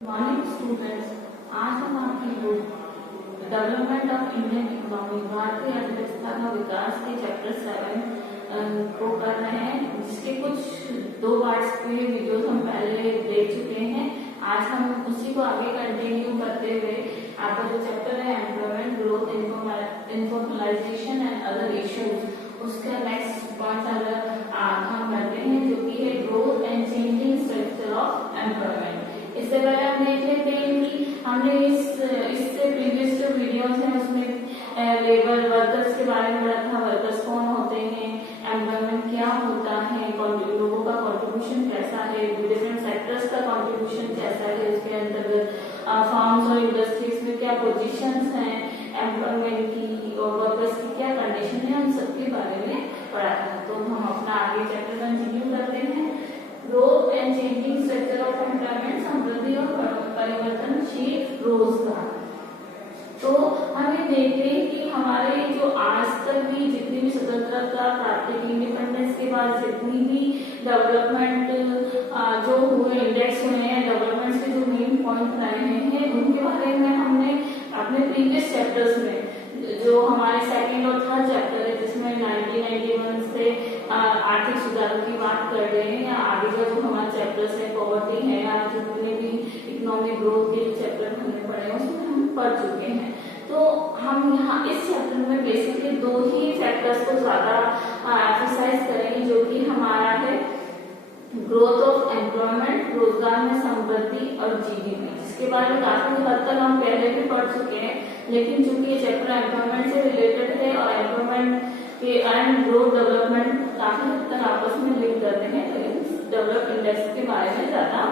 Morning students, आज हम आपकी book development of Indian economy भारतीय अर्थव्यवस्था का विकास के चैप्टर 7 को कर रहे हैं, जिसके कुछ 2 पार्ट्स के वीडियोस हम पहले देख चुके हैं। आज हम उसी को आगे कंटिन्यू करते हुए आपका जो चैप्टर है employment growth informalization and other issues, उसका नेक्स्ट पार्ट हम करते हैं, जो कि है growth and changing structure of employment. इससे पहले हम देख लेते हैं कि हमने इससे प्रीवियस जो वीडियोस हैं उसमें लेबर वर्कर्स के बारे में पढ़ा था। वर्कर्स कौन होते हैं, एम्प्लॉयमेंट क्या होता है, लोगों का कंट्रीब्यूशन कैसा है, डिफरेंट सेक्टर्स का कंट्रीब्यूशन कैसा है, उसके अंतर्गत फार्म्स और इंडस्ट्रीज में क्या पोजीशंस हैं एम्प्लॉयमेंट की और वर्कर्स की क्या कंडीशन है, उन सब के बारे में पढ़ा था। तो हम अपना आगे चैप्टर कंटिन्यू करते हैं। Growth and changing structure of employment, समृद्धि और परिवर्तनशील रोजगार। तो हम ये देखते हैं कि हमारे जो आज तक भी जितनी भी स्वतंत्रता प्राप्ति की इंडिपेंडेंस के बाद जितनी भी डेवलपमेंट जो हुए इंडेक्स हुए हैं, डेवलपमेंट के जो मेन पॉइंट रहे हैं, उनके बारे में हमने अपने प्रीवियस चैप्टर्स में, जो हमारे सेकंड और थर्ड चैप्टर है जिसमें 1991 से आर्थिक सुधारों की बात कर रहे हैं, या आगे का जो हमारे चैप्टर्स है पॉवर्टी है, या जितने भी इकोनॉमिक ग्रोथ के जो चैप्टर हमने पढ़े हैं उसमें हम पढ़ चुके हैं। तो हम यहाँ इस चैप्टर में बेसिकली 2 ही फैक्टर्स को ज्यादा एम्फसाइज करेंगे, जो कि हमारा है ग्रोथ ऑफ एम्प्लॉयमेंट, रोजगार में समृद्धि, और जीडीपी, जिसके बारे में काफी हद तक हम पहले भी पढ़ चुके हैं। लेकिन चूंकि ये चैप्टर एम्प्लॉयमेंट से रिलेटेड है और एम्प्लॉयमेंट के एंड ग्रोथ डेवलपमेंट काफी हद तक आपस में लिंक करते हैं, तो डेवलप इंडेक्स के बारे में ज्यादा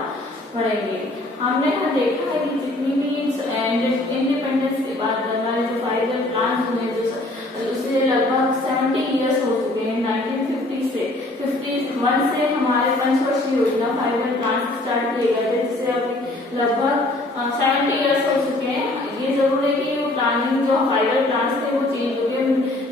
पढ़ेंगे। हमने यहाँ देखा है कि जितनी भी इंडिपेंडेंस के बाद हमारे जो 5 ईयर प्लान हुए, जो उससे लगभग 70 इयर्स हो चुके हैं। 1950 से 51 से हमारे पंचवर्षीय योजना 5 ईयर प्लान स्टार्ट किए गए थे, जिससे अभी लगभग 70 इयर्स हो चुके हैं। ये जरूर है कि प्लानिंग जो 5 ईयर प्लान थे वो चेंज हो गए,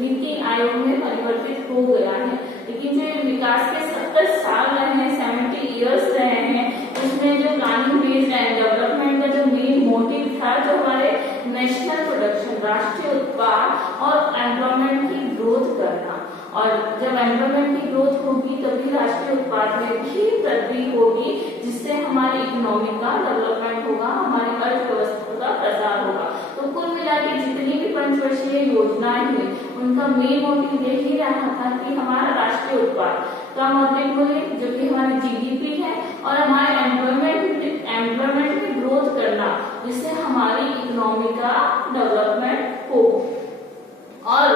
नीति आयोग में परिवर्तित हो गया है। लेकिन जो विकास के 70 साल रहे हैं, 70 इयर्स रहे हैं, उसमें जो प्लानिंग बेस्ड एंड डेवलपमेंट का जो मेन मोटिव था, जो हमारे नेशनल प्रोडक्शन, राष्ट्रीय उत्पाद और एम्प्लॉयमेंट की ग्रोथ करना। और जब एम्प्लॉयमेंट की ग्रोथ होगी तभी राष्ट्रीय उत्पाद में भी वृद्धि होगी, जिससे हमारी इकोनॉमी का डेवलपमेंट होगा, हमारी अर्थव्यवस्था का प्रसार होगा। तो कुल मिलाकर जितनी भी पंचवर्षीय योजनाएं हुई, उनका मेन मोटिव यही रहा था कि हमारा राष्ट्रीय उत्पाद का मौद्रिक मूल्य, जो कि हमारी जीडीपी है, और हमारे एम्प्लॉयमेंट में ग्रोथ करना, जिससे हमारी इकोनॉमी का डेवलपमेंट हो। और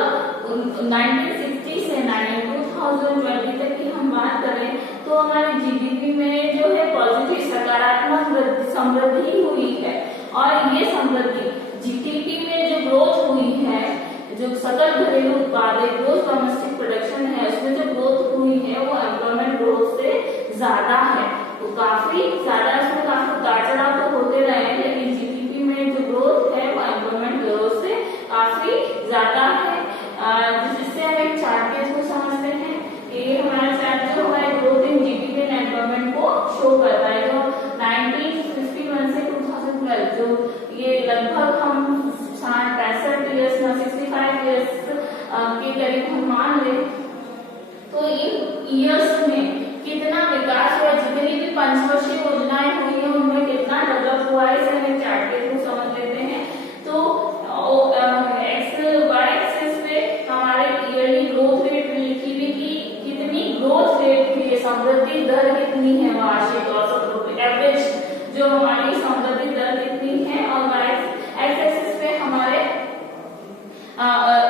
1960 से 2020 तक की हम बात करें तो हमारे जीडीपी में जो है पॉजिटिव सकारात्मक समृद्धि हुई है। और ये समृद्धि जीडीपी में जो ग्रोथ हुई है, जो सकल घरेलू उत्पाद है, ग्रोस डोमेस्टिक प्रोडक्शन है, उसमें जो ग्रोथ हुई है वो एम्प्लॉयमेंट ग्रोथ से ज्यादा है। तो काफी ज्यादा, इसमें काफी उतार चढ़ाव तो होते रहे हैं, लेकिन जीडीपी में जो ग्रोथ है वो एम्प्लॉयमेंट ग्रोथ से काफी ज्यादा है। जिससे हम एक चार्ट के थ्रू समझते हैं। ये हमारा चार्ट जो हमारे growth in GDP and employment को शो करता है, जो 1951 से 2012, जो ये लगभग हम 65 इयर्स ना 65 इयर्स के करीब हम मान ले, तो इन इयर्स में कितना विकास हुआ, जितनी भी पंचवर्षीय योजनाएं हुई है उनमें कितना डेवलप हुआ है, इसे हम चार्ट के थ्रू समझ लेते हैं। तो एक्स वाई एक्सिस पे हमारे ईयरली ग्रोथ रेट लिखी हुई कि कितनी ग्रोथ रेट की समृद्धि दर कितनी है, वार्षिक औसत एवरेज जो हमारी समृद्धि दर कितनी है, और वाई एक्स एक्सिस पे हमारे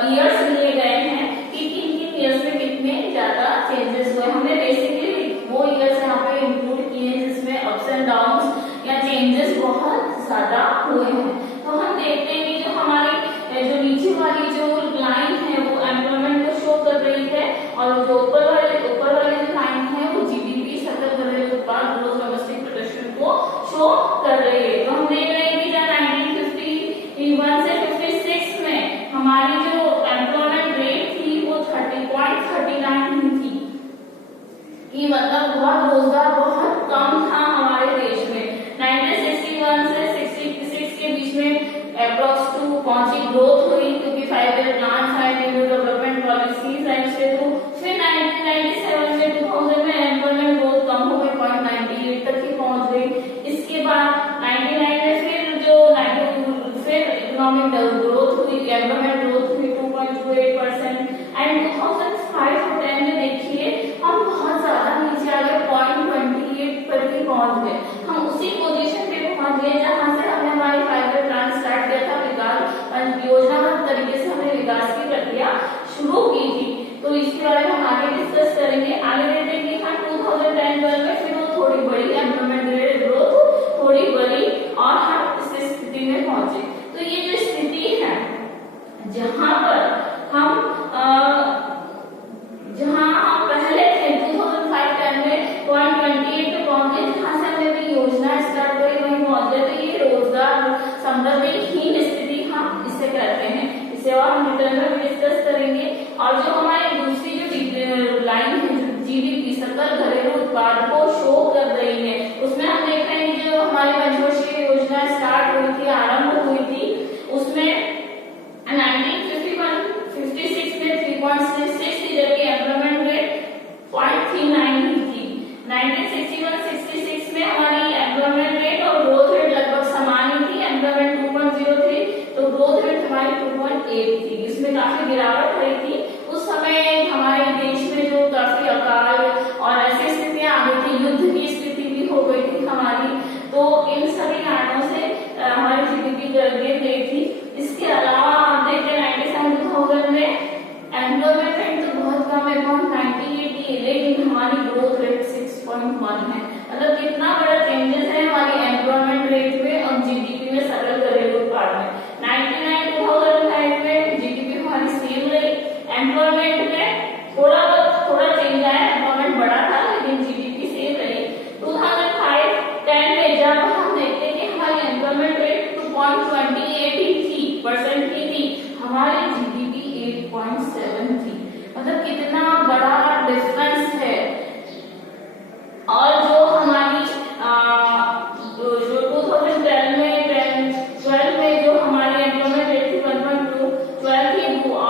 ईयर्स लिए गए हैं कि किन किन ईयर्स में कितने ज्यादा चेंजेस हुए। हमने बेसिकली वो ईयर्स यहाँ पे इंक्लूड किए हैं जिसमें अप्स एंड डाउन्स या चेंजेस बहुत ज्यादा हुए हैं। तो हम देखते हैं कि जो हमारी जो नीचे वाली जो लाइन है वो एम्प्लॉयमेंट को शो कर रही है, और जो ऊपर वाली लाइन है वो जीडीपी, सकल घरेलू उत्पाद, ग्रोस डोमेस्टिक प्रोडक्शन को शो कर रही है। तो हम देख रहे हैं कि जब 1951 से 56 में हमारी जो एम्प्लॉयमेंट रेट थी वो 30.39 थी, कि मतलब बहुत रोजगार बहुत कम था हमारे देश में। 1961 समृद्धिहीन स्थिति हम इसे कहते हैं। इसे और हम डिटेल में डिस्कस करेंगे। और जो हमारी दूसरी जो लाइन है जीडीपी सकल घरेलू उत्पाद को शो कर रही है, उसमें हम देख रहे हैं जो हमारी पंचवर्षीय योजना स्टार्ट हुई थी, आरंभ हुई थी, उसमें 1956 में 3.66 थी, जबकि एम्प्लॉयमेंट रेट 0.39 थी। 1961-66 में हमारी एम्प्लॉयमेंट रेट और ग्रोथ रेट लगभग समान ही थी। एम्प्लॉयमेंट 2.03 तो ग्रोथ रेट हमारी 2.8 थी। इसमें काफी गिरावट आई थी। उस समय हमारे देश में जो काफी अकाल और ऐसी स्थितियां आ गई थी, युद्ध की स्थिति भी हो गई थी हमारी, तो इन सभी कारणों से हमारी जीडीपी गिर गई थी। इसके अलावा आप देखते हैं 97-2000 में एम्प्लॉयमेंट रेट तो बहुत कम है, 0.98 ही, लेकिन हमारी ग्रोथ रेट 6.1 है। मतलब कितना बड़ा चेंजेस है हमारी एम्प्लॉयमेंट रेट में और जीडीपी में, सकल घरेलू उत्पाद में। 99-2005 में जीडीपी हमारी सेम रही, एम्प्लॉयमेंट में थोड़ा चेंज आया, एम्प्लॉयमेंट बढ़ा था लेकिन जीडीपी सेम रही। 2005-10 में जब हम देखते हैं कि हमारी एम्प्लॉयमेंट रेट 2.28% ही थी, हमारी जीडीपी 8.7 थी। मतलब कितना बड़ा डिफरेंस है। और जो हमारी जो 2012 में जो हमारी एम्प्लॉयमेंट रेट थी 1.12 थी,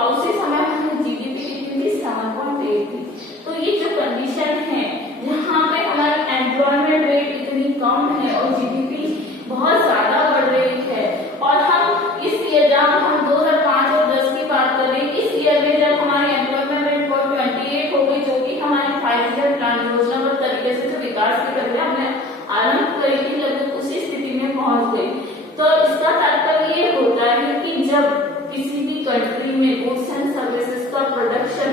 उसी समय हमारी जीडीपी कितनी थी, 7.8 थी। तो ये जो कंडीशन है जहाँ पे हमारी एम्प्लॉयमेंट रेट इतनी कम है और जीडीपी बहुत ज्यादा बढ़ रही है, और हम इस ईयर जब हम 2005 और 10 की बात करें, इस ईयर में जब हमारी एम्प्लॉयमेंट रेट 28 हो गई, जो कि हमारी 5 ईयर प्लान योजनाबद्ध तरीके से जो विकास की प्रक्रिया हमने आरंभ करी थी, लगभग उसी स्थिति में पहुंच गई। तो इसका तात्पर्य ये होता है कि जब किसी भी कंट्री में गुड्स एंड सर्विसेज का प्रोडक्शन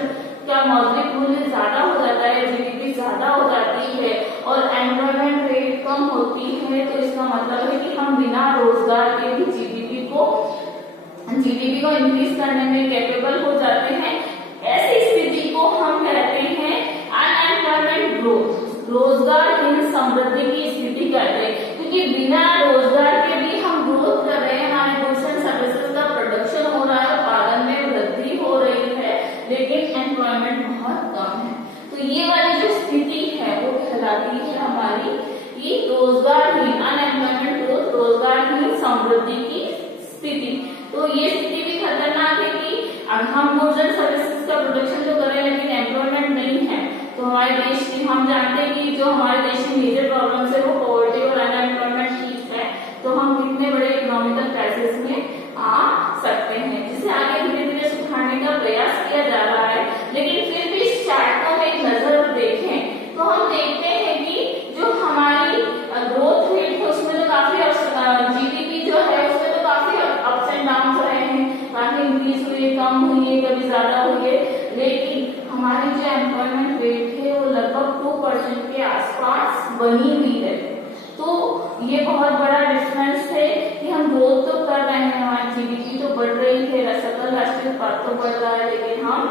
का मौद्रिक मूल्य ज्यादा हो जाता है, जीडीपी ज्यादा हो जाती है और एम्प्लॉयमेंट रेट कम होती है, तो इसका मतलब है कि हम बिना रोजगार के भी जीडीपी को इंक्रीज करने में कैपेबल हो जाते हैं। ऐसी स्थिति को हम कहते हैं अनएम्प्लॉयमेंट ग्रोथ, रोजगारहीन समृद्धि की स्थिति कहते हैं, क्योंकि बिना रोजगार के भी हम ग्रोथ कर रहे हैं, हमारे गुड्स एंड सर्विसेज का प्रोडक्शन हो रहा है, उत्पादन में वृद्धि हो रही है, लेकिन एम्प्लॉयमेंट बहुत कम है। तो ये वाली जो स्थिति है वो कहलाती है हमारी ये रोजगारहीन, अनएम्प्लॉयमेंट ग्रोथ, रोजगारहीन समृद्धि की स्थिति। तो ये स्थिति भी खतरनाक है कि अब हम गुड्स एंड सर्विसेज का प्रोडक्शन जो कर रहे हैं लेकिन एम्प्लॉयमेंट नहीं है, तो हमारे देश की, हम जानते हैं कि जो हमारे देश की मेजर प्रॉब्लम है वो पॉवर्टी और अनएम्प्लॉयमेंट ही है, तो हम कितने बड़े इकोनॉमिकल क्राइसिस में आ सकते हैं, जिसे आगे धीरे धीरे सुधारने का प्रयास किया जा रहा है। लेकिन फिर भी इस चार्टों में एक नजर देखें तो हम देखते हैं कि जो हमारी ग्रोथ रेट है उसमें तो काफी, जीडीपी जो है उसमें तो काफी अप्स एंड डाउन रहे हैं, काफी इंक्रीज हुई है, कम हुई है, कभी ज्यादा हुई है, लेकिन हमारी जो एम्प्लॉयमेंट रेट है वो लगभग 2% के आसपास बनी हुई है। तो ये बहुत बड़ा डिफरेंस है कि हम ग्रोथ तो कर रहे हैं, हमारी जीडीपी तो बढ़ रही है, सकल राष्ट्रीय उत्पाद तो बढ़ रहा है, लेकिन हम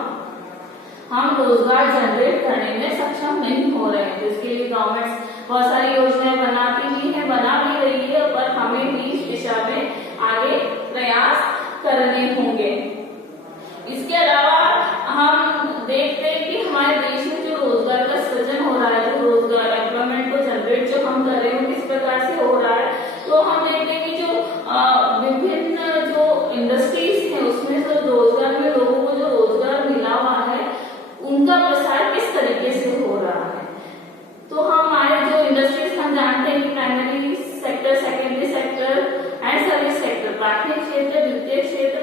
रोजगार जनरेट करने में सक्षम नहीं हो रहे हैं। जिसके लिए गवर्नमेंट बहुत सारी योजनाएं बनाती भी है, बना भी रही है, पर हमें भी इस दिशा में आगे प्रयास करने होंगे। इसके अलावा हम देखते हैं कि हमारे देश में जो रोजगार का सृजन हो रहा है, जो रोजगार एम्प्लॉयमेंट को जनरेट जो हम कर रहे हैं किस प्रकार से हो रहा है, तो हम देखते हैं कि जो विभिन्न जो इंडस्ट्रीज है उसमें जो रोजगार में लोगों को जो रोजगार मिला हुआ है उनका प्रसार किस तरीके से हो रहा है। तो हमारे जो इंडस्ट्रीज हम जानते हैं कि primary sector, secondary sector and service sector, प्राथमिक क्षेत्र, द्वितीय क्षेत्र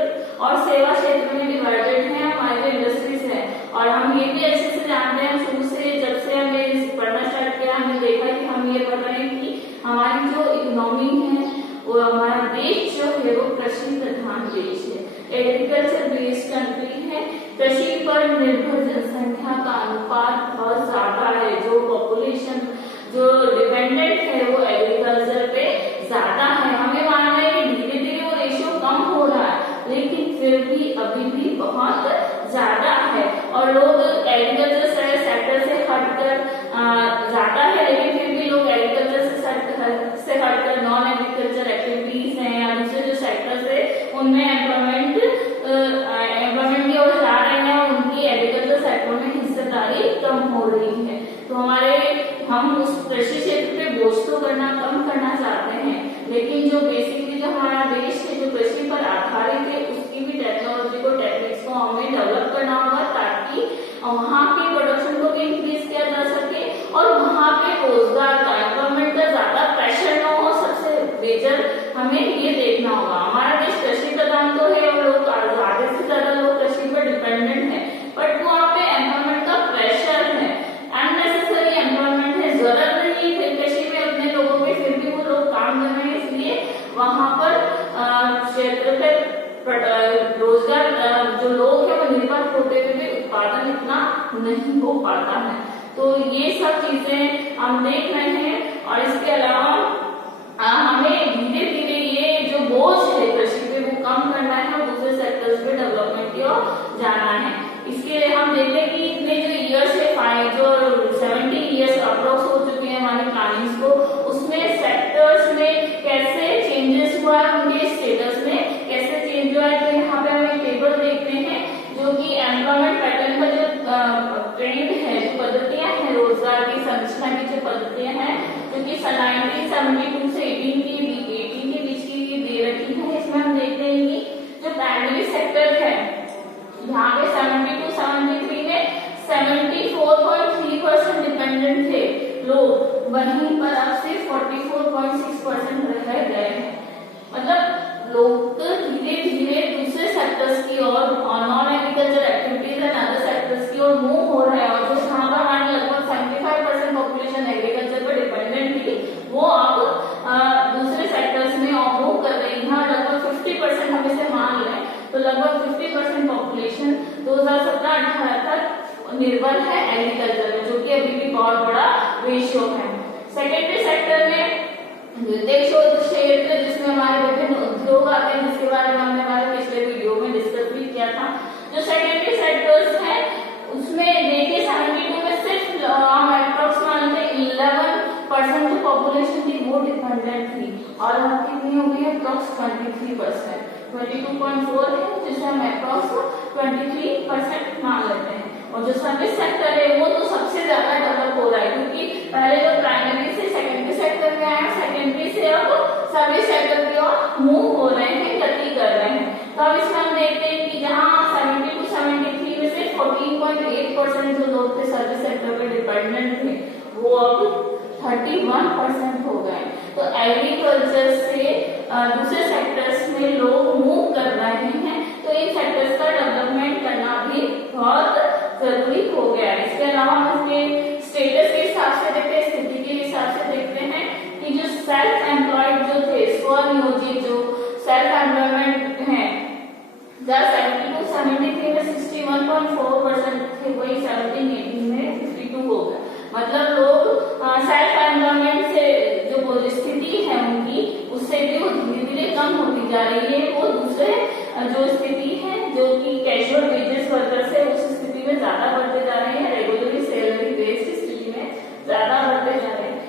हम उस कृषि क्षेत्र पे बोझ तो कम करना चाहते हैं, लेकिन जो बेसिकली जो हमारा देश है जो कृषि पर आधारित है उसकी भी टेक्नोलॉजी को टेक्निक्स को हमें डेवलप करना होगा, ताकि वहाँ के प्रोडक्शन को भी इंक्रीज किया जा सके और वहाँ पे रोजगार का एम्प्लॉयमेंट का ज्यादा प्रेशर न हो। सबसे मेजर हमें ये देखना होगा। हमारा देश कृषि प्रधान तो है और लोग ज्यादा से ज्यादा लोग कृषि पर डिपेंडेंट है, बट वहाँ पे एम्प्लॉयमेंट का प्रेशर है, अननेसेसरी एम्प्लॉयमेंट है, जरूरत नहीं है कृषि में अपने लोगों के, फिर भी वो लोग काम कर रहे हैं, इसलिए वहाँ पर क्षेत्र पे रोजगार जो लोग हैं वो निर्भर होते हुए भी उत्पादन इतना नहीं हो पाता है। तो ये सब चीजें हम देख रहे हैं और इसके अलावा हमें धीरे धीरे ये जो बोझ है कृषि पे वो कम करना है और दूसरे सेक्टर्स पे डेवलपमेंट की ओर जाना है। इसके लिए हम देखते हैं कि इतने जो इयर्स है जो 70 इयर्स अप्रोक्स हो चुके हैं हमारी प्लानिंग्स को, उसमें सेक्टर्स में कैसे चेंजेस हुआ है, उनके स्टेटस में कैसे चेंज हुआ है। तो यहाँ पे हम एक टेबल देखते हैं जो कि एम्प्लॉयमेंट पैटर्न का जो ट्रेंड है, जो पद्धतियां हैं रोजगार की संरचना की जो पद्धतियां हैं, जो कि 1972 से 18 के बीच की दे रखी है। इसमें हम देखते हैं कि जो प्राइमरी सेक्टर है यहाँ पे 72-73 में 74.3% डिपेंडेंट थे लोग, वहीं पर अब सिर्फ 44.6% रह गए हैं। मतलब लोग धीरे धीरे दूसरे सेक्टर्स की और non agriculture activities and other sectors की ओर मूव हो रहे हैं, और जो यहाँ पर हमारी लगभग 75% पॉपुलेशन एग्रीकल्चर पर डिपेंडेंट थी वो अब दूसरे सेक्टर्स में मूव कर रही है। लगभग 50% हम इसे मान लें तो लगभग 50% पॉपुलेशन 2017-18 तक निर्भर है एग्रीकल्चर में, जो कि अभी भी बहुत बड़ा रेशियो है। सेकेंडरी सेक्टर में क्षेत्र जिसमें हमारे विभिन्न उद्योग आते हैं, जिसके बारे में हमने हमारे पिछले वीडियो में डिस्कस भी किया था। जो सेकेंडरी सेक्टर्स हैं उसमें देखिए 72 में सिर्फ हम अप्रोक्स मानते 11% जो पॉपुलेशन थी वो डिपेंडेंट थी, और अब कितनी हो गई है अप्रोक्स 23%, 22.4 है, जिसे हम अप्रोक्स 23% मान लेते हैं। और जो सर्विस सेक्टर है वो तो सबसे ज्यादा डेवलप हो रहा है, क्योंकि पहले जो प्राइमरी से सेकेंडरी सेक्टर में आया, सेकेंडरी से अब सर्विस सेक्टर की ओर मूव हो रहे हैं, गति कर रहे हैं। तो अब इसमें हम देखते हैं कि जहाँ 70 to 73 में से 14.8% जो लोग थे सर्विस सेक्टर पे डिपेंडेंट थे वो अब 31% हो गए। तो एग्रीकल्चर से दूसरे सेक्टर्स में लोग मूव कर रहे हैं, तो इन सेक्टर्स का डेवलपमेंट करना भी बहुत जरूरी हो गया है। इसके अलावा हम इसके स्टेटस के हिसाब से देखते हैं, स्थिति के हिसाब से देखते हैं कि जो सेल्फ एम्प्लॉयड जो थे, स्वनियोजित जो सेल्फ एम्प्लॉयमेंट है, 72-73 में 61.4% थे, वही 17-18 में 52 हो गया। मतलब लोग सेल्फ एम्प्लॉयमेंट से जो स्थिति है उनकी, उससे भी वो धीरे धीरे कम होती जा रही है। वो दूसरे जो स्थिति है जो कि कैजुअल वेजेस वर्कर से उस स्थिति में ज्यादा बढ़ते जा रहे हैं, रेगुलरली सैलरी बेस्ड स्थिति में ज्यादा बढ़ते जा रहे हैं।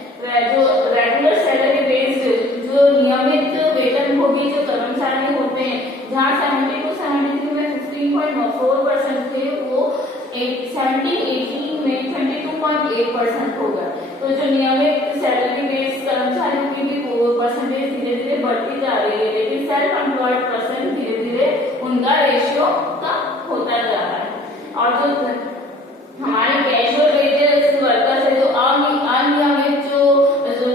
जो रेगुलर सैलरी बेस्ड जो नियमित वेतनभोगी जो कर्मचारी होते हैं, जहाँ 72-73 में 15.4% थे, वो 17-18 में 22.8% हो गया। तो जो नियमित सैलरी बेस्ड कर्मचारियों की भी वो परसेंटेज धीरे धीरे बढ़ती जा रही है, लेकिन सेल्फ एम्प्लॉयड पर्सन धीरे धीरे उनका रेशियो कम होता जा रहा है। और जो हमारे कैजुअल वेजेस वर्कर्स है, जो अनियमित जो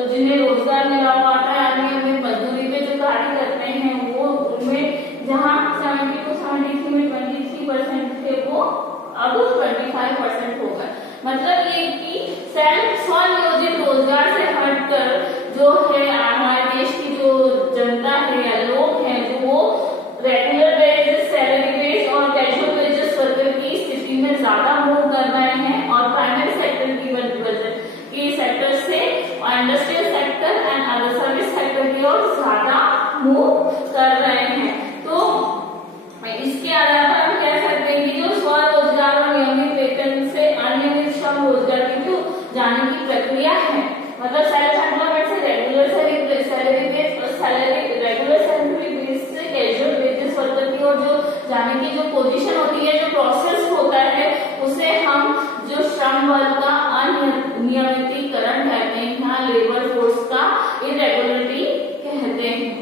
जिन्हें रोजगार मिला पाता है, अनियमित मजदूरी पे जो कार्य करते हैं, वो उनमें जहाँ 72-73 में 23% थे वो अब 25% हो गए। मतलब ये कि स्वनियोजित रोजगार से हटकर जो है हमारे देश की जो जनता है या लोग हैं, जो वो रेगुलर वेजेस, सैलरी बेस्ड और कैजुअल वेजेस वर्कर की स्थिति में ज्यादा मूव कर रहे हैं, और प्राइमरी सेक्टर की सेक्टर से industrial sector and other service sector की ओर ज्यादा मूव कर रहे हैं। तो इसके आधार पर हम कह सकते हैं कि जो स्वरोजगार और नियमित वेतन से अनियमित श्रम रोजगार की जो जाने की प्रक्रिया है, मतलब सेल्फ एम्प्लॉयमेंट से रेगुलर सैलरी बेस से कैजुअल वेजेस वर्कर की ओर जो जाने की जो पोजीशन होती है, जो प्रोसेस होता है, उसे हम जो श्रम बल का अनियमितीकरण इरेगुलरिटी कहते हैं।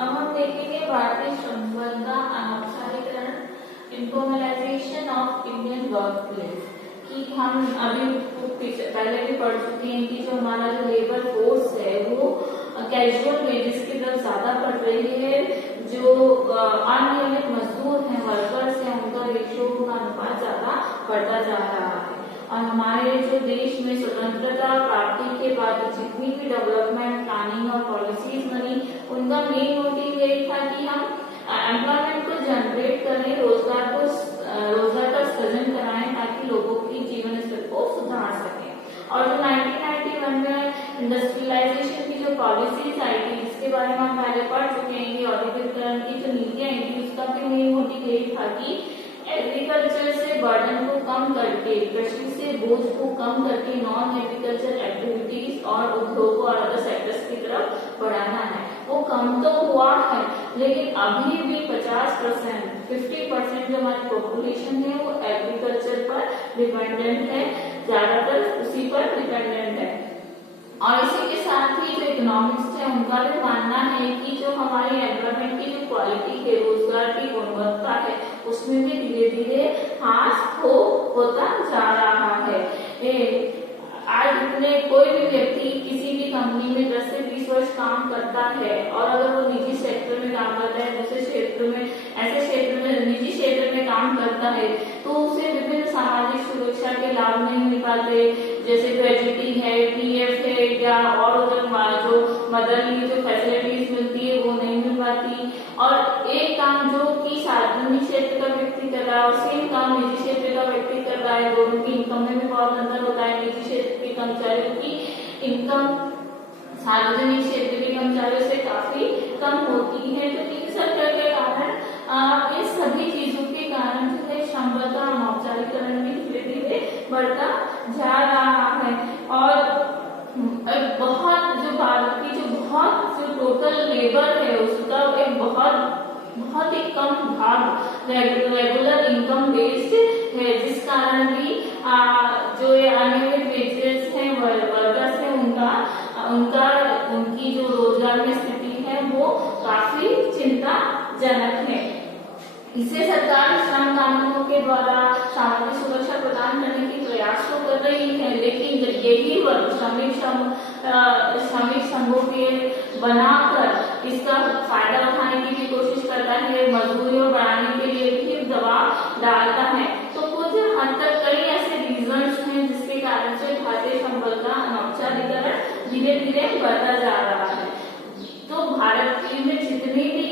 अब हम देखेंगे भारतीय श्रम बल का अनौपचारिकरण, informalization of Indian work place, कि हम अभी पहले भी पढ़ चुके हैं कि जो हमारा जो लेबर फोर्स है वो कैजुअल वेजेस की तरफ ज्यादा बढ़ रही है। जो अनियमित मजदूर हैं, वर्कर्स हैं, उनका रेशियो का अनुपात ज्यादा बढ़ता जा रहा है। और हमारे जो देश में स्वतंत्रता प्राप्ति के बाद जितनी भी डेवलपमेंट प्लानिंग और पॉलिसीज बनी, उनका मेन मोटिव यही था कि हम एम्प्लॉयमेंट को जनरेट करें, रोजगार का सृजन कराएं ताकि लोगों की जीवन स्तर को सुधार सकें। और जो 1991 में इंडस्ट्रियलाइजेशन की जो पॉलिसीज आई थी, जिसके बारे में हम पहले पढ़ चुके हैं कि औद्योगिकरण की जो नीतियां आई थी, उसका भी मेन मोटिव यही था कि एग्रीकल्चर से बर्डन को कम करके, कृषि से बोझ को कम करके नॉन एग्रीकल्चर एक्टिविटीज और उद्योगों और अदर सेक्टर्स की तरफ बढ़ाना है। वो कम तो हुआ है, लेकिन अभी भी 50%, 50% जो हमारी पॉपुलेशन है वो एग्रीकल्चर पर डिपेंडेंट है, ज्यादातर उसी पर डिपेंडेंट है। और इसी के साथ ही जो इकोनॉमिक्स है उनका भी मानना है कि जो हमारी एम्प्लॉयमेंट की जो क्वालिटी है, रोजगार की गुणवत्ता है, उसमें भी धीरे धीरे ह्रास होता जा रहा है। आज इतने कोई भी व्यक्ति किसी भी कंपनी में 10 से 20 वर्ष काम करता है और अगर वो निजी सेक्टर में काम करता है, दूसरे क्षेत्र में, ऐसे क्षेत्र में, निजी क्षेत्र में काम करता है, तो उसे विभिन्न सामाजिक सुरक्षा के लाभ नहीं मिल पाते, जैसे ग्रेजुटी है, पीएफ है, या और उधर जो मदरली जो फैसिलिटीज मिलती है वो नहीं मिल पाती। और एक काम जो कि सार्वजनिक क्षेत्र का व्यक्ति कर रहा है और सेम काम निजी क्षेत्र का व्यक्ति कर रहा है, दोनों की इनकम में भी बहुत अंतर होता है। निजी क्षेत्र के कर्मचारियों की इनकम सार्वजनिक क्षेत्र के कर्मचारियों से काफी कम होती है। तो इन सब के कारण, इन सभी चीजों के कारण जो है श्रम बल का अनौपचारिकरण भी धीरे धीरे बढ़ता जा रहा है। और बहुत जो भारत की जो टोटल लेबर है उसका एक बहुत ही कम भाग रेगुलर इनकम बेस्ड है, जिस कारण भी जो ये अनियमित वेजेस हैं, वर्कर्स हैं, उनकी जो रोजगार में स्थिति है वो काफी चिंताजनक है। इसे सरकार श्रम कानूनों के द्वारा सामाजिक सुरक्षा प्रदान करने के प्रयास तो कर रही है, लेकिन यही वर्ग श्रमिक संघों के बनाकर इसका फायदा उठाने की भी कोशिश करता है, मजदूरी बढ़ाने के लिए भी दबाव डालता है। तो कुछ हद तक कई ऐसे रीजंस हैं जिसके कारण से भारतीय श्रम बल का अनौपचारिकरण धीरे धीरे बढ़ता जा रहा है। तो भारत में जितनी भी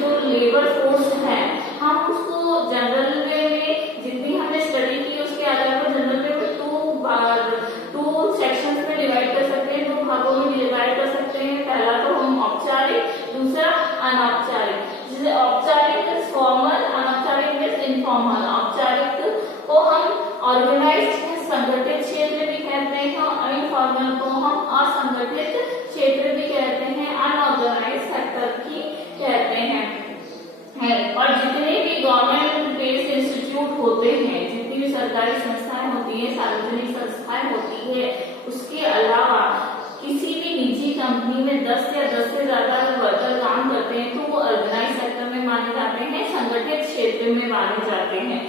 जो लेबर फोर्स है, हम उसको जनरल में जितनी हमने स्टडी की उसके आधार पर जनरल में टू सेक्शंस में डिवाइड कर सकते हैं, 2 भागों में डिवाइड कर सकते हैं। पहला तो हम औपचारिक, दूसरा अनौपचारिक। जैसे औपचारिक फॉर्मल, अनौपचारिक मीन्स इनफॉर्मल। औपचारिक को हम ऑर्गेनाइज्ड संगठित क्षेत्र भी कहते हैं और इनफॉर्मल को हम असंगठित क्षेत्र भी कहते हैं, अनऑर्गेनाइज्ड सेक्टर भी कहते हैं। और जितने भी गवर्नमेंट बेस्ड इंस्टीट्यूट होते हैं, जितनी भी सरकारी संस्थाएं होती है, सार्वजनिक संस्थाएं होती है, उसके अलावा किसी भी निजी कंपनी में 10 या 10 से ज्यादा वर्कर काम करते हैं तो वो ऑर्गेनाइज सेक्टर में माने जाते हैं, संगठित क्षेत्र में माने जाते हैं।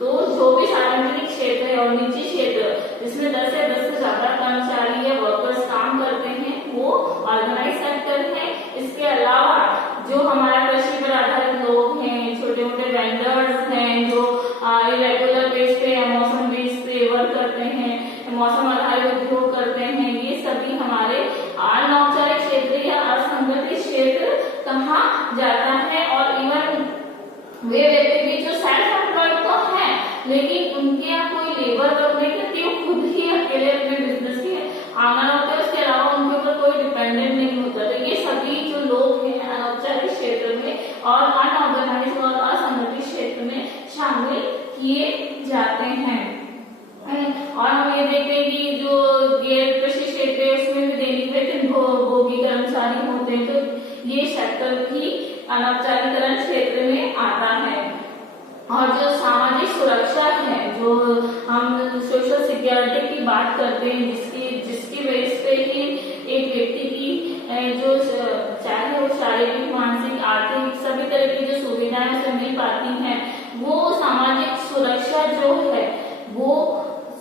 तो जो भी सार्वजनिक क्षेत्र है और निजी क्षेत्र जिसमें 10 या 10 से ज्यादा कर्मचारी या वर्कर्स काम करते हैं वो ऑर्गेनाइज सेक्टर है। इसके अलावा जो हमारा कृषि पर आधारित लोग हैं, छोटे मोटे वेंडर्स हैं जो इरेगुलर बेस पे या मौसम बेस पे वर्क करते हैं, मौसम आधारित उद्योग करते हैं, ये सभी हमारे अनौपचारिक क्षेत्र या असंगठित क्षेत्र कहा जाता है। और इवन वे व्यक्ति भी जो सेल्फ एम्प्लॉयड तो है लेकिन उनके यहाँ कोई लेबर वर्क नहीं करती, वो खुद ही अकेले अपने बिजनेस के आंगन होते हैं, उसके अलावा उनके ऊपर कोई डिपेंडेंट नहीं होता। तो ये सभी जो लोग हैं अनौपचारिक क्षेत्र में और अनऑर्गेनाइज्ड और असंगठित क्षेत्र में शामिल किए जाते हैं। और हम ये देखते हैं कि जो गैर कृषि क्षेत्र है उसमें भी दैनिक वेतन भोगी कर्मचारी होते हैं, तो ये सेक्टर भी अनौपचारिकरण क्षेत्र में आता है। और जो सामाजिक सुरक्षा है, जो हम सोशल सिक्योरिटी की बात करते हैं, जिसकी बेस पे ही एक व्यक्ति की जो चाहे वो शारीरिक, मानसिक, आर्थिक सभी तरह की जो सुविधाएं उसे मिल पाती हैं, वो सामाजिक सुरक्षा जो है वो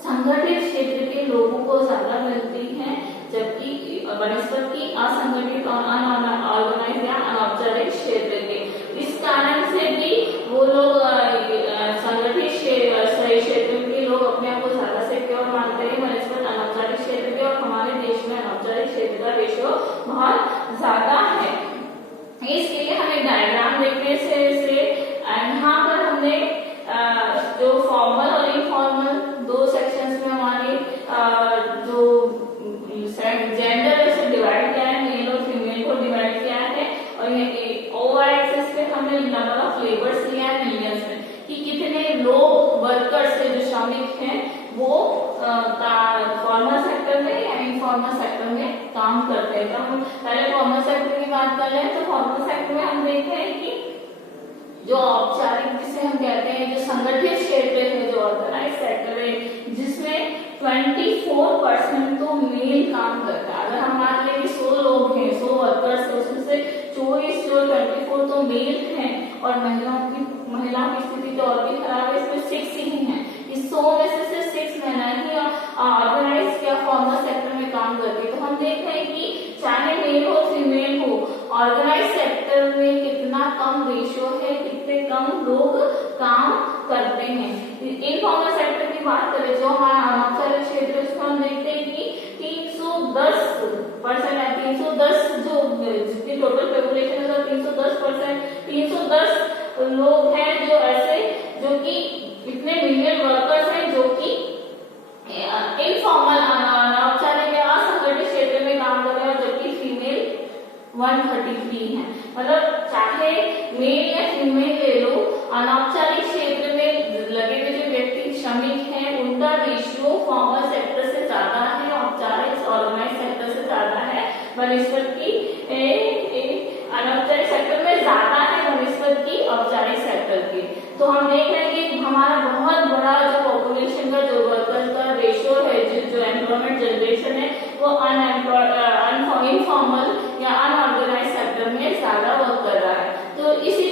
संगठित क्षेत्र के लोगों को ज्यादा मिलती है, जबकि बनस्पत की असंगठित और अनऑर्गेनाइज्ड या अनौपचारिक क्षेत्र के। इस कारण से भी वो लोग संगठित क्षेत्र के लोग अपने आप को ज्यादा सिक्योर मानते हैं बनस्पत अनौपचारिक क्षेत्र के, और हमारे देश में अनौपचारिक क्षेत्र का रेशियो बहुत ज्यादा है। इसके लिए हमें डायग्राम देखने से यहाँ पर हमने जो फॉर्मल और इनफॉर्मल दो सेक्शंस में हमारे जो जेंडर से डिवाइड किया है, मेल और फीमेल को डिवाइड किया है, और ये ओवर एक्सिस पे हमने नंबर ऑफ लेबर्स लिया है मिलियंस में, कि कितने लोग वर्कर्स से जो श्रमिक हैं वो फॉर्मल सेक्टर में या इनफॉर्मल सेक्टर में काम करते हैं। तो हम पहले फॉर्मल सेक्टर की बात कर रहे हैं, तो फॉर्मल सेक्टर में हम देखते हैं कि जो औपचारिक जिसे हम कहते हैं, जो संगठित क्षेत्र है, जो ऑर्गेनाइज सेक्टर है, जिसमें 24% तो मेल काम करता है। अगर हम मान लें कि 100 लोग हैं, 100 वर्कर्स है, उसमें से 24 तो मेल हैं, और महिलाओं की स्थिति तो और भी खराब है, इसमें 6 ही है। इस 100 में से सिर्फ 6 महिला ही ऑर्गेनाइज या फॉर्मल सेक्टर में काम करती है। तो हम देख रहे हैं कि चाहे मेल हो फीमेल हो, ऑर्गेनाइज सेक्टर में कितना कम रेशियो है, कितने कम लोग काम करते हैं। इनफॉर्मल सेक्टर की बात करें, जो हमारा अनौपचारिक क्षेत्र है, उसको हम देखते हैं कि 310% है। 310 जो जितनी टोटल पॉपुलेशन है, 310 लोग हैं जो ऐसे, जो कि इतने मिलियन वर्कर्स हैं जो कि इनफॉर्मल अनौपचारिक या असंगठित क्षेत्र में काम कर रहे हैं, जबकि फीमेल 133 है। मतलब चाहे मेल या फीमेल ले लो, अनौपचारिक क्षेत्र में लगे हुए जो व्यक्ति श्रमिक हैं, उनका रेशियो फॉर्मल सेक्टर से ज्यादा है, औपचारिक ऑर्गेनाइज सेक्टर से ज्यादा है बनस्पत की अनौपचारिक सेक्टर में ज्यादा है बनस्पत की औपचारिक सेक्टर की। तो हम देख रहे हैं कि हमारा बहुत बड़ा जो पॉपुलेशन का जो वर्कर्स का रेशियो है, जो एम्प्लॉयमेंट जनरेशन है, वो इनफॉर्मल या अनऑर्गेनाइज सेक्टर में ज्यादा वर्क कर रहा है। तो इसी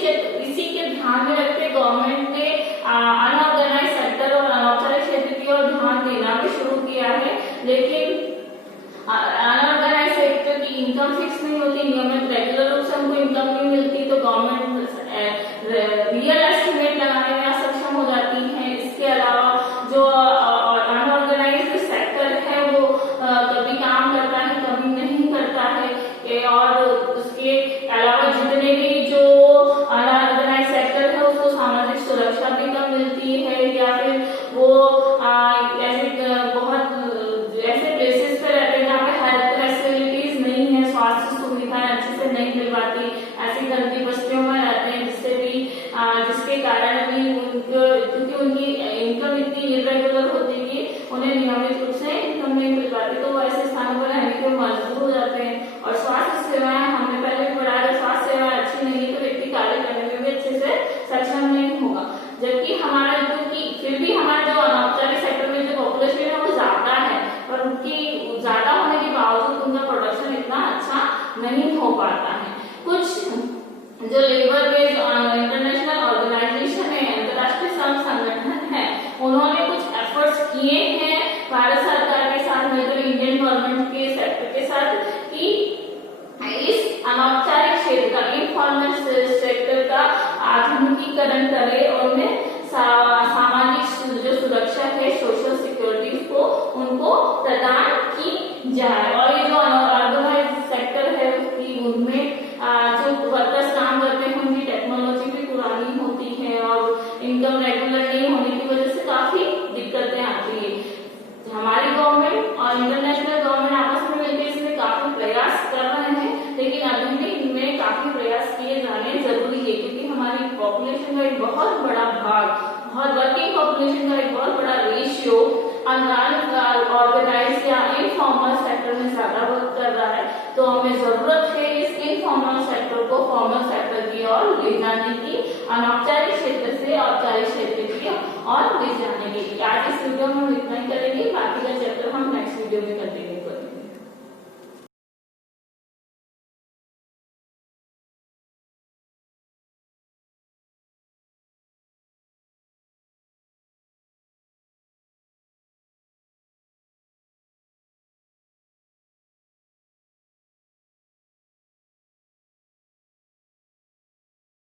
के ध्यान में रखते गवर्नमेंट ने अनऑर्गेनाइज सेक्टर और अनौपचारिक क्षेत्र की ओर ध्यान देना भी शुरू किया है। लेकिन अनऑर्गेनाइज सेक्टर की इनकम फिक्स नहीं होती, नियमित रेगुलर रूप से हमको इनकम नहीं मिलती, तो गवर्नमेंट रियल एस्टिमेट लगाने में असक्षम हो जाती है। इसके अलावा जो अनऑर्गेनाइज्ड सेक्टर है वो कभी काम करता है, कभी नहीं करता है, और उसके अलावा जितने भी जो अनऑर्गेनाइज्ड सेक्टर है उसको सामाजिक सुरक्षा भी कम मिलती है, या फिर वो ऐसे प्लेसेस पे रहते हैं जहाँ पे हेल्थ फैसिलिटीज नहीं है, स्वास्थ्य सुविधाएं अच्छे से नहीं मिल पाती, ऐसी गंदी बस्तियों में रहते हैं, जिसके कारण भी क्योंकि उनकी इनकम इतनी इरेगुलर होती है कि उन्हें नियमित रूप से इनकम नहीं मिल पाती, तो वो ऐसे स्थानों पर रहने के मजबूर हो जाते हैं। और स्वास्थ्य सेवाएं हमने पहले भी पढ़ा है, स्वास्थ्य सेवाएं अच्छी नहीं तो व्यक्ति कार्य करने में भी अच्छे से सक्षम नहीं होगा। जबकि हमारा फिर भी हमारा जो अनौपचारिक सेक्टर में जो पॉपुलेशन है वो ज्यादा है, पर उनकी ज्यादा होने के बावजूद उनका प्रोडक्शन इतना अच्छा नहीं हो पाता है। कुछ जो लेबर बेस्ड इंटरनेशनल ऑर्गेनाइजेशन है, अंतर्राष्ट्रीय श्रम संगठन है, उन्होंने कुछ एफर्ट्स किए हैं भारत सरकार के साथ मिलकर, इंडियन गवर्नमेंट के सेक्टर के साथ, कि इस अनौपचारिक क्षेत्र का, इनफॉर्मल सेक्टर का आधुनिकीकरण करे और उन्हें सामाजिक जो सुरक्षा है, सोशल सिक्योरिटी को उनको प्रदान की जाए। और ये जो ऑर्गेनाइज्ड सेक्टर है कि उनमें जो वर्कर्स काम करते हैं उनकी टेक्नोलॉजी भी पुरानी होती है, और इनकम रेगुलर नहीं होने की वजह से काफी दिक्कतें आती है। हमारी गवर्नमेंट और इंटरनेशनल गवर्नमेंट आपस में मिलकर इसमें काफी प्रयास कर रहे हैं, लेकिन अभी भी इनमें काफी प्रयास किए जाने जरूरी है, क्योंकि हमारी पॉपुलेशन का एक बहुत बड़ा भाग, वर्किंग पॉपुलेशन का एक बहुत बड़ा रेशियो ऑर्गेनाइज या इनफॉर्मल सेक्टर में ज्यादा वर्क कर रहा है। तो हमें जरूरत है इस इनफॉर्मल सेक्टर को फॉर्मल सेक्टर की ओर ले जाने की, अनौपचारिक क्षेत्र से औपचारिक क्षेत्र की ओर ले जाने की। आज इस वीडियो में हम इतना ही करेंगे, बाकी का चैप्टर हम नेक्स्ट वीडियो में करेंगे।